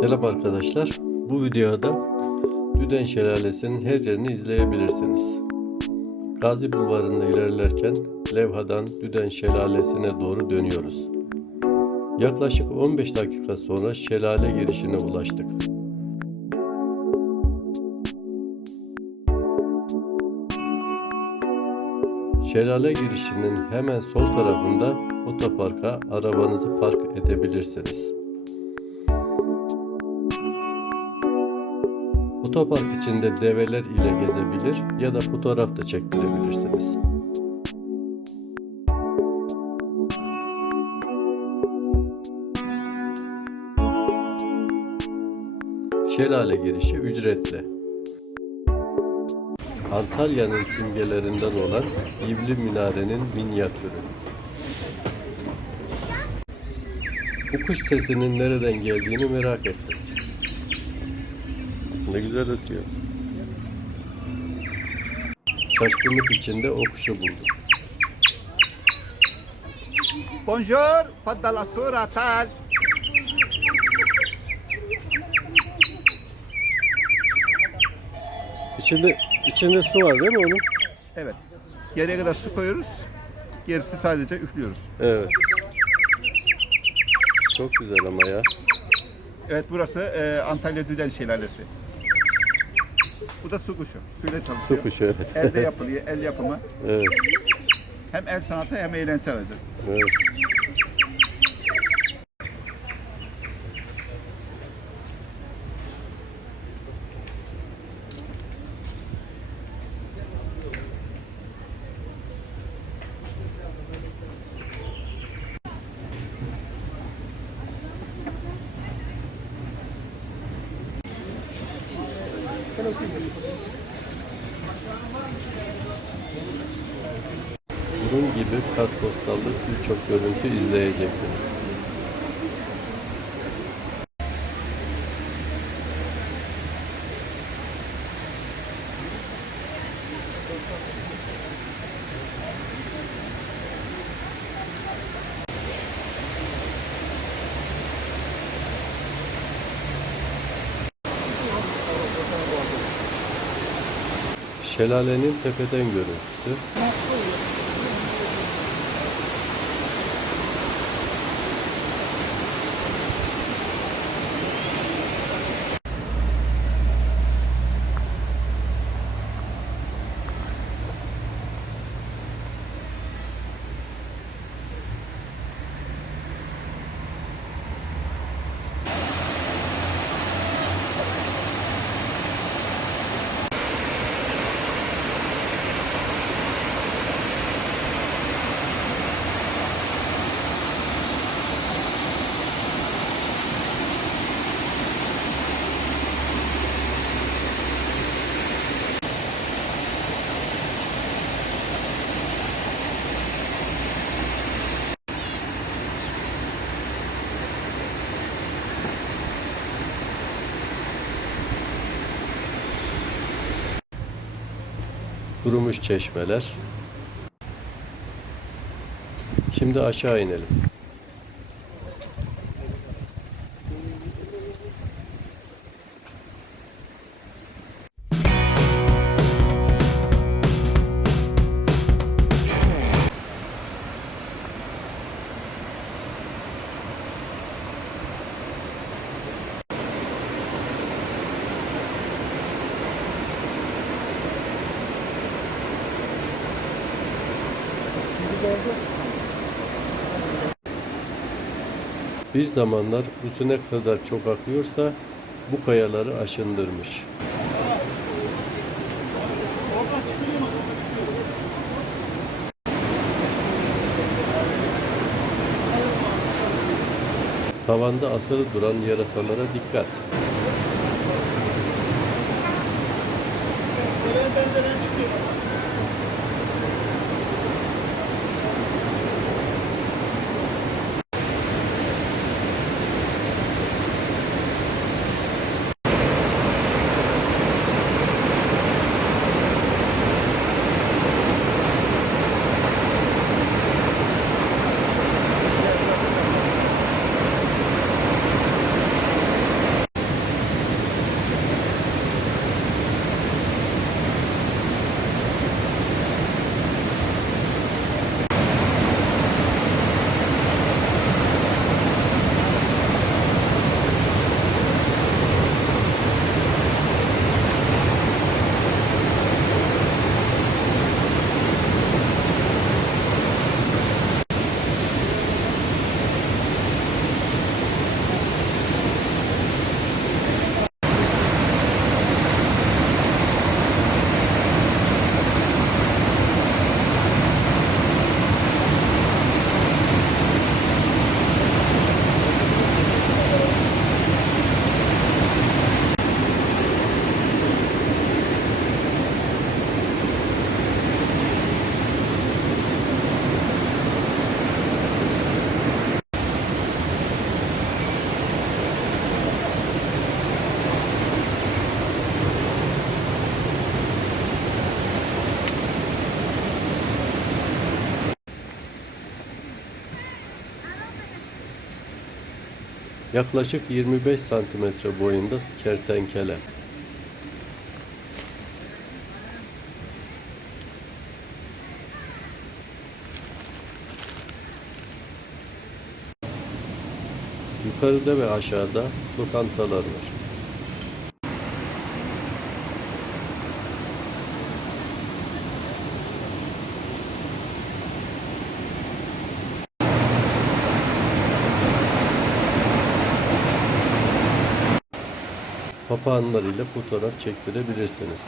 Selam arkadaşlar. Bu videoda Düden Şelalesi'nin her yerini izleyebilirsiniz. Gazi Bulvarı'nda ilerlerken levhadan Düden Şelalesi'ne doğru dönüyoruz. Yaklaşık 15 dakika sonra şelale girişine ulaştık. Şelale girişinin hemen sol tarafında otoparka arabanızı park edebilirsiniz. Otopark içinde develer ile gezebilir ya da fotoğraf da çektirebilirsiniz. Şelale girişi ücretli. Antalya'nın simgelerinden olan İvli Minare'nin minyatürü. Bu kuş sesinin nereden geldiğini merak ettim. Ne güzel ötüyor. Şaşkınlık içinde o kuşu buldu. Bonjour, faddala sura tal. İçinde, içinde su var değil mi onun? Evet. Yarıya kadar su koyuyoruz. Gerisi sadece üflüyoruz. Evet. Çok güzel ama ya. Evet burası e, Antalya Düden Şelalesi. Bu da su kuşu. Suyla çalışıyor. Su kuşu evet. Elde yapılıyor, el yapımı. evet. Hem el sanatı hem eğlence aracı. evet. Bunun gibi kartpostallı birçok görüntü izleyeceksiniz. Şelalenin tepeden görüntüsü. Kurumuş çeşmeler. Şimdi aşağı inelim. Bir zamanlar bu ne kadar çok akıyorsa bu kayaları aşındırmış. Tavanda asılı duran yarasalara dikkat. Yaklaşık 25 santimetre boyunda kertenkele. Yukarıda ve aşağıda lokantalar var. Papağanlar ile fotoğraf çektirebilirsiniz.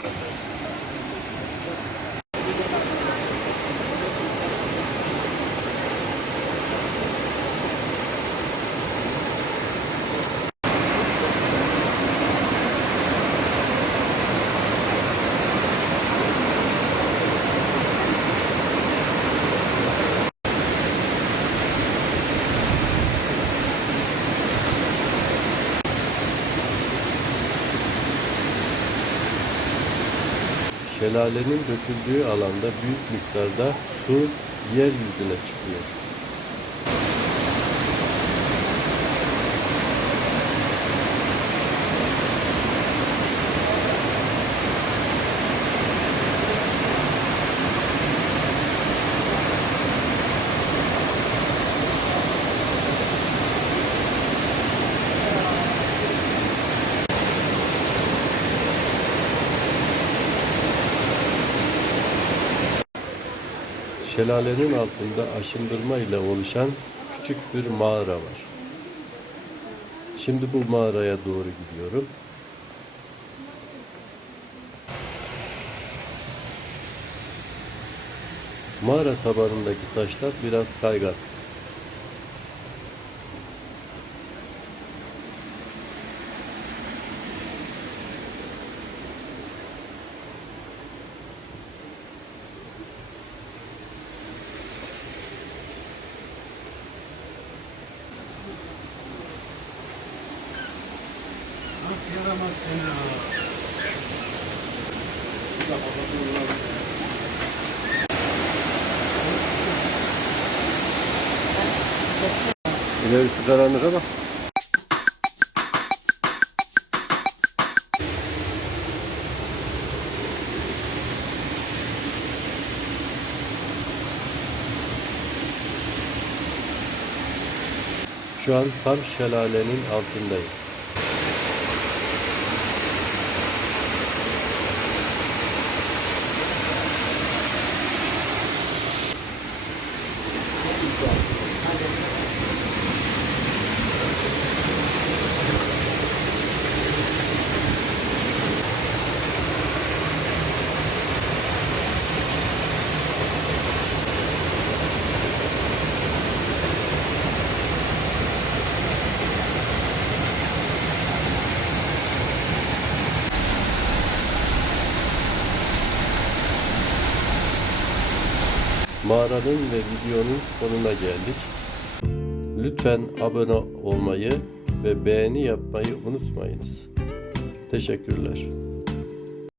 Şelalenin döküldüğü alanda büyük miktarda su yeryüzüne çıkıyor. Şelalenin altında aşındırma ile oluşan küçük bir mağara var. Şimdi bu mağaraya doğru gidiyorum. Mağara tabanındaki taşlar biraz kaygan. İlerisi karanlık ama. Şu an tam şelalenin altındayım. Mağaranın ve videonun sonuna geldik. Lütfen abone olmayı ve beğeni yapmayı unutmayınız. Teşekkürler.